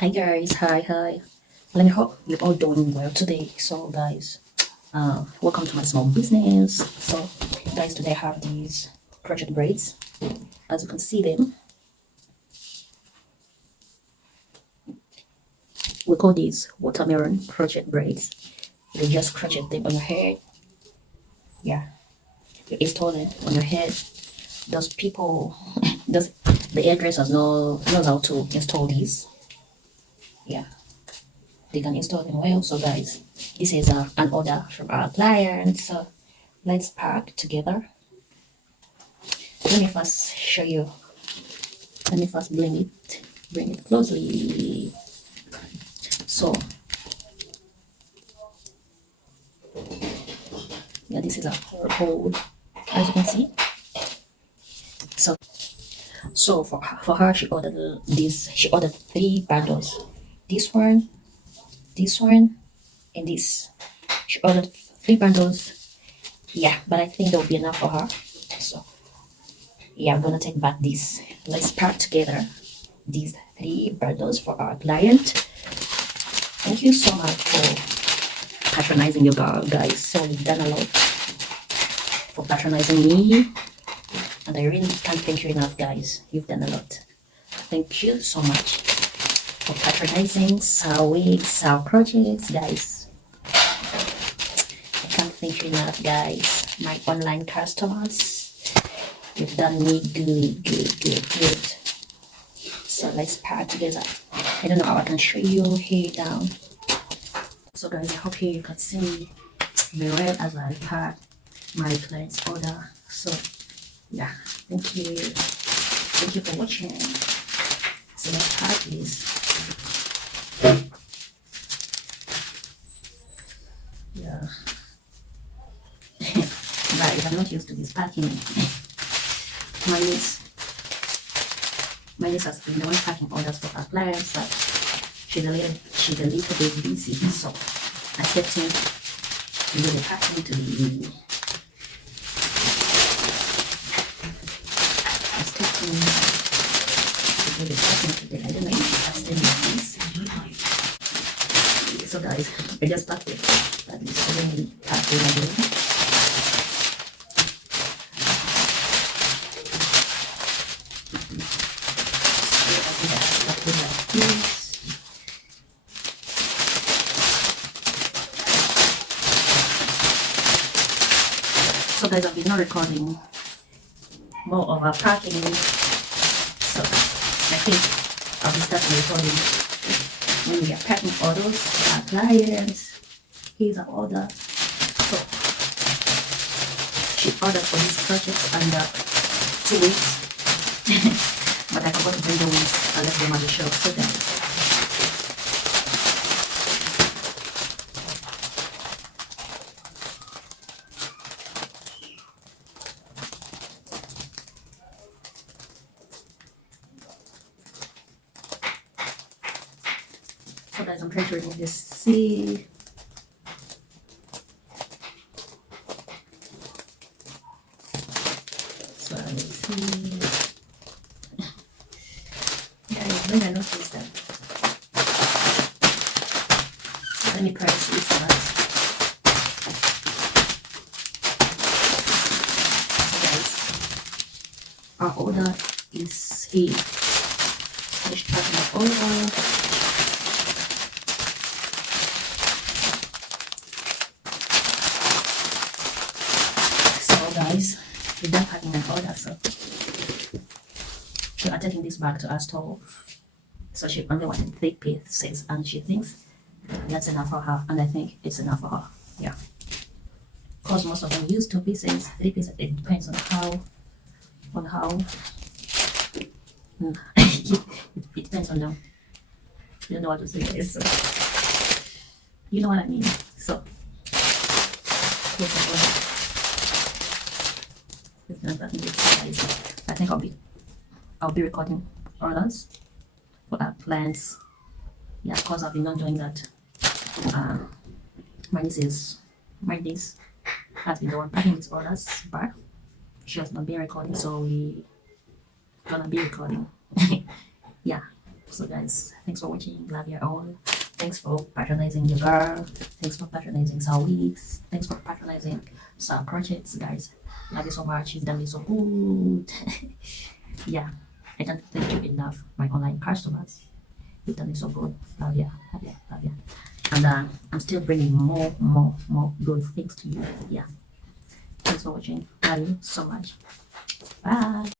Hi guys, hi. Let me hope you're all doing well today. So guys, welcome to my small business. So guys, today I have these crochet braids. As you can see them, we call these watermelon crochet braids. You just crochet them on your head. Yeah, you install them on your head. Those people, does the hairdressers knows how to install these? Yeah, they can install them well. So guys, this is an order from our client. So let's pack together. Let me first show you. Let me first bring it closely. So yeah, this is a hole, as you can see. So for her, she ordered this. She ordered 3 bundles. This one, and this. She ordered 3 bundles. Yeah, but I think that will be enough for her. So yeah, I'm gonna take back this. Let's pack together these 3 bundles for our client. Thank you so much for patronizing your girl, guys. So you've done a lot for patronizing me, and I really can't thank you enough, guys. You've done a lot. Thank you so much for patronizing our wigs, our projects, guys. I can't thank you enough, guys. My online customers, you've done me good. So let's pack together. I don't know how I can show you here down. So guys, I hope here you can see very well as I pack my client's order. So yeah, thank you for watching. So let's pack this. Yeah. Guys, I'm not used to this packing. my niece has been the one packing orders for her clients, but she's a little bit busy, so I stepped in to do the packing today. I don't know if you understand this. So guys, I just packed it. But this is really packing again. So guys, I've been not recording more of our packing, so I think I'll be starting recording when we are packing orders for our clients. Here's our order. So she ordered for this project under 2 weeks, but I forgot to bring the wigs. I left them on the shelf. So guys, I'm trying to remove this C. So let me see. Guys, when I noticed that, let me press this first. So guys, our order is here. Finish packing our order. Guys, we're done packing an order, so we are taking this back to our store. So she only wanted 3 pieces, and she thinks that's enough for her, and I think it's enough for her. Yeah, because most of them use 2 pieces, 3 pieces. It depends on how it depends on them. You don't know what to say, guys. So you know what I mean. So here's the order. I think I'll be recording orders for our plans. Yeah, of course I've been not doing that. My niece has been the one packing these orders, but she has not been recording, so we gonna be recording. Yeah, So guys, thanks for watching. Love you all. Thanks for patronizing your girl. Thanks for patronizing our wigs. Thanks for patronizing our crochets, guys. Love you so much. You've done me so good. Yeah, I can't thank you enough, my online customers. You've done me so good. Love you, love you, love you. And I'm still bringing more good things to you. Yeah. Thanks for watching. Love you so much. Bye.